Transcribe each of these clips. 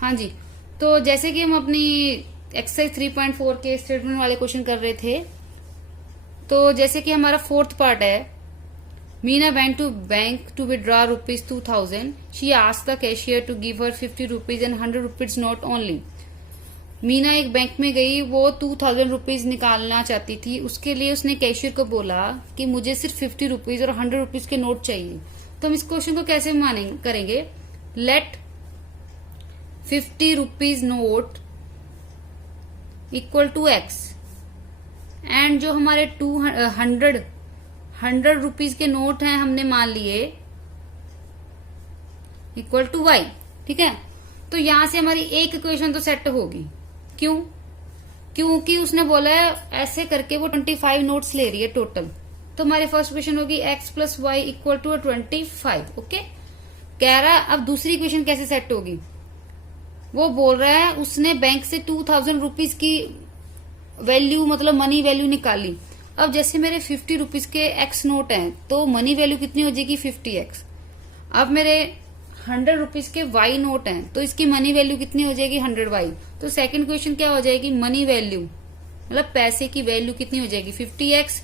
हाँ जी, तो जैसे कि हम अपनी एक्सरसाइज 3.4 के स्टेटमेंट वाले क्वेश्चन कर रहे थे, तो जैसे कि हमारा फोर्थ पार्ट है, Meena went to bank to withdraw rupees 2000. She asked the cashier to give her 50 rupees and 100 rupees note only. Meena एक बैंक में गई, वो 2000 रुपीज निकालना चाहती थी। उसके लिए उसने कैशियर को बोला कि मुझे सिर्फ 50 रुपीज और 100 रुपीज के नोट चाहिए। तो हम इस क्वेश्चन को कैसे करेंगे? Let 50 rupees note equal to X, and जो हमारे 100 रुपीज के नोट हैं हमने मान लिए इक्वल टू वाई। ठीक है, तो यहां से हमारी एक इक्वेशन तो सेट होगी। क्यों? क्योंकि उसने बोला है ऐसे करके वो 25 नोट्स ले रही है टोटल। तो हमारी फर्स्ट इक्वेशन होगी X plus Y equal to 25। Okay, कह रहा है अब दूसरी इक्वेशन कैसे सेट होगी? वो बोल रहा है उसने बैंक से 2000 रुपीज की वैल्यू, मतलब मनी वैल्यू निकाली। अब जैसे मेरे 50 रुपीज के एक्स नोट हैं, तो मनी वैल्यू कितनी हो जाएगी? 50x। अब मेरे 100 रुपीज के वाई नोट हैं, तो इसकी मनी वैल्यू कितनी हो जाएगी? 100y। तो सेकंड क्वेश्चन क्या हो जाएगी? मनी वैल्यू, मतलब पैसे की वैल्यू कितनी हो जाएगी? 50x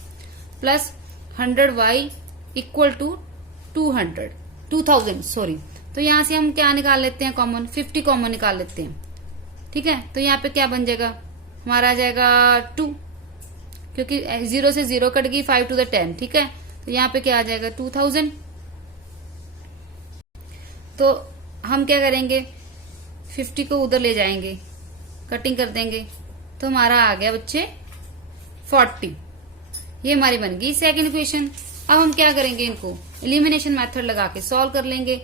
plus 100y equal to 2000 sorry. तो यहां से हम क्या निकाल लेते हैं? कॉमन, 50 कॉमन निकाल लेते हैं। ठीक है, तो यहाँ पे क्या बन जाएगा? हमारा आ जाएगा 2, क्योंकि 0 से 0 कट गई, 5 to the 10। ठीक है, तो यहाँ पे क्या आ जाएगा? 2000। तो हम क्या करेंगे? 50 को उधर ले जाएंगे, कटिंग कर देंगे, तो हमारा आ गया बच्चे 40। ये हमारी बन गई सेकंड इक्वेशन। अब हम क्या करेंगे? इनको एलिमिनेशन मेथड लगा के सॉल्व कर लेंगे।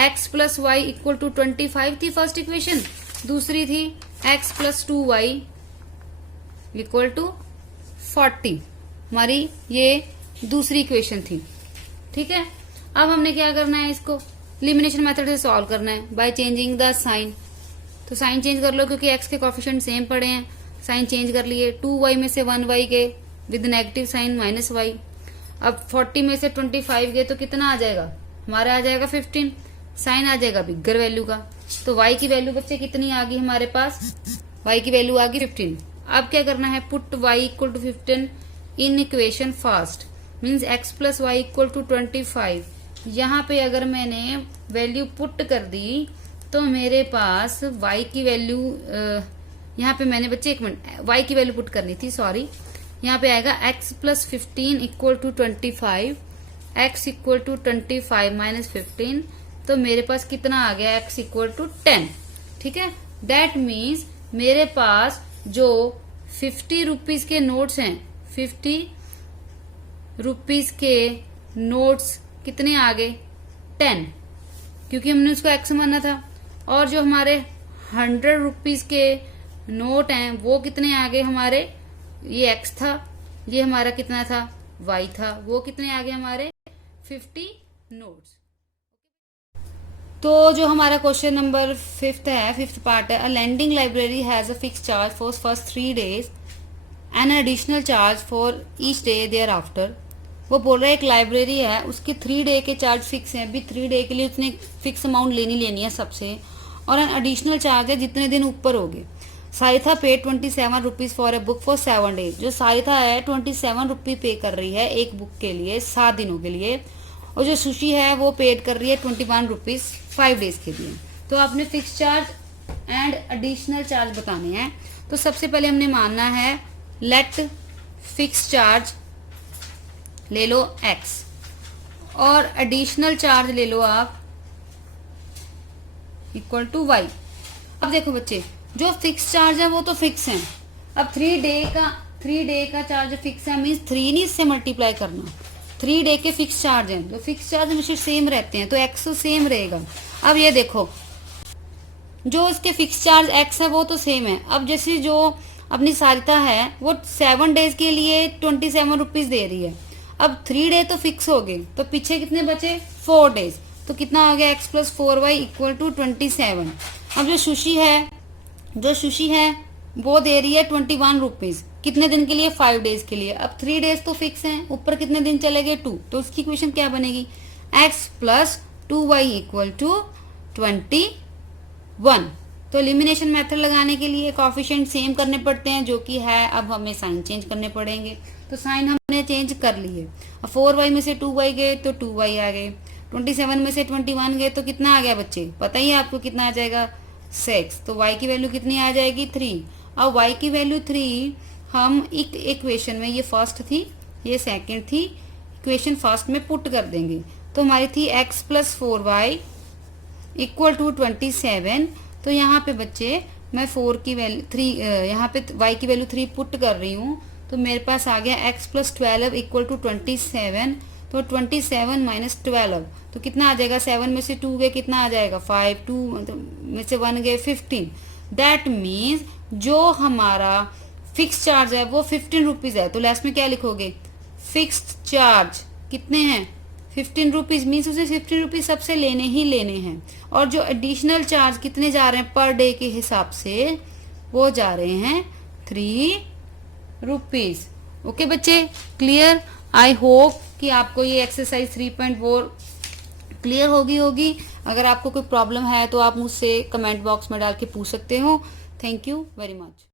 x plus Y equal to 25 थी फर्स्ट इक्वेशन, दूसरी थी x plus 2y equal to 40। हमारी ये दूसरी इक्वेशन थी। ठीक है, अब हमने क्या करना है? इसको एलिमिनेशन मेथड से सॉल्व करना है बाय चेंजिंग द साइन। तो साइन चेंज कर लो, क्योंकि x के कोफिशिएंट सेम पड़े हैं। साइन चेंज कर लिए, 2y में से 1y गए with negative sign minus y। अब 40 में से 25 गए तो कितना आ जाएगा? हमारा आ जाएगा 15। साइन आ जाएगा बिगर वैल्यू का। तो y की वैल्यू बच्चे कितनी आ गई हमारे पास? y की वैल्यू आ गई 15। अब क्या करना है? Put y equal to 15 in equation first, means x plus Y equal to 25। यहाँ पे अगर मैंने वैल्यू पुट कर दी तो मेरे पास y की वैल्यू, यहाँ पे मैंने बच्चे एक मिनट y की वैल्यू पुट करनी थी, सॉरी। यहाँ पे आएगा x plus 15 equal to 25, x equal to 25 minus 15। तो मेरे पास कितना आ गया? x equal to 10। ठीक है, दैट मीन्स मेरे पास जो 50 रुपीज के नोट्स हैं, 50 रुपीज के नोट्स कितने आ गए? 10, क्योंकि हमने उसको x माना था। और जो हमारे 100 रुपीज के नोट हैं वो कितने आ गए हमारे? ये x था, ये हमारा कितना था? y था। वो कितने आ गए हमारे? 50 नोट्स। तो जो हमारा क्वेश्चन नंबर 5th है, 5th पार्ट है, a lending library has a fix charge for first 3 days and additional charge for each day thereafter. वो बोल रहा है एक लाइब्रेरी है, उसके 3 डे के चार्ज फिक्स हैं, अभी 3 डे के लिए उसने फिक्स अमाउंट लेनी है सबसे, और एन एडिशनल चार्ज है जितने दिन ऊपर हो गए। सारिथा paid 27 rupees for a book for 7 days। जो सारिथा है 27 रुपये पे कर रही है एक बुक के लिए 7 दिनों के लिए, और जो सुशी है वो पेड कर रही है 21 रुपीज 5 days के लिए। तो आपने fix charge and additional charge बताने हैं। तो सबसे पहले हमने मानना है लेट फिक्स चार्ज ले लो x, और एडिशनल चार्ज ले लो आप इक्वल टू y। अब देखो बच्चे, जो फिक्स चार्ज है वो तो फिक्स है। अब 3 डे का चार्ज फिक्स है, मीन्स 3 नहीं इससे मल्टीप्लाई करना। 3 डे के फिक्स चार्ज हैं, तो फिक्स चार्ज हमेशा सेम रहते हैं, तो x तो सेम रहेगा। अब ये देखो, जो इसके फिक्स चार्ज x है वो तो सेम है। अब जैसे जो अपनी सारिता है वो 7 days के लिए 27 रुपीज दे रही है। अब 3 डे तो फिक्स हो गए, तो पीछे कितने बचे? 4 days। तो कितना आ गया? x plus 4y equal to 27। अब जो सुशी है वो दे रही है 21 रुपीज, कितने दिन के लिए? 5 days के लिए। अब 3 days तो फिक्स हैं, ऊपर कितने दिन चले गए? 2। तो उसकी इक्वेशन क्या बनेगी? x plus 2y equal to 21। तो एलिमिनेशन मेथड लगाने के लिए कोएफिशिएंट सेम करने पड़ते हैं, जो कि है, अब हमें साइन चेंज करने पड़ेंगे। तो साइन हमने चेंज कर लिए। अब 4y में से 2y गए तो 2y आ गए, 27 में से 21 गए तो कितना आ गया बच्चे, पता ही है आपको कितना आ जाएगा, 6। तो y की वैल्यू कितनी आ जाएगी, 3। अब y की वैल्यू 3 हम एक इक्वेशन में, ये फर्स्ट थी ये सेकंड थी, इक्वेशन फर्स्ट में पुट कर देंगे। तो हमारी थी x plus 4y equal to 27। तो यहाँ पे बच्चे मैं 4 की वैल्यू 3, यहाँ पे y की वैल्यू 3 पुट कर रही हूँ, तो मेरे पास आ गया x प्लस 12 इक्वल टू 27। तो 27 माइनस 12 तो कितना आ जाएगा, 7 में से 2 गए कितना आ जाएगा, 5, 2 में से 1 गए 15। दैट मीन्स जो हमारा फिक्स चार्ज है वो 15 रुपीज है। तो लास्ट में क्या लिखोगे, फिक्स्ड चार्ज कितने हैं, 15 रुपीज। मीन्स उसे 15 रुपीज सबसे लेने ही लेने हैं। और जो एडिशनल चार्ज कितने जा रहे हैं पर डे के हिसाब से, वो जा रहे हैं 3 रुपीज। ओके बच्चे, क्लियर। आई होप कि आपको ये एक्सरसाइज 3.4 क्लियर होगी। अगर आपको कोई प्रॉब्लम है तो आप मुझसे कमेंट बॉक्स में डाल के पूछ सकते हो। Thank you very much.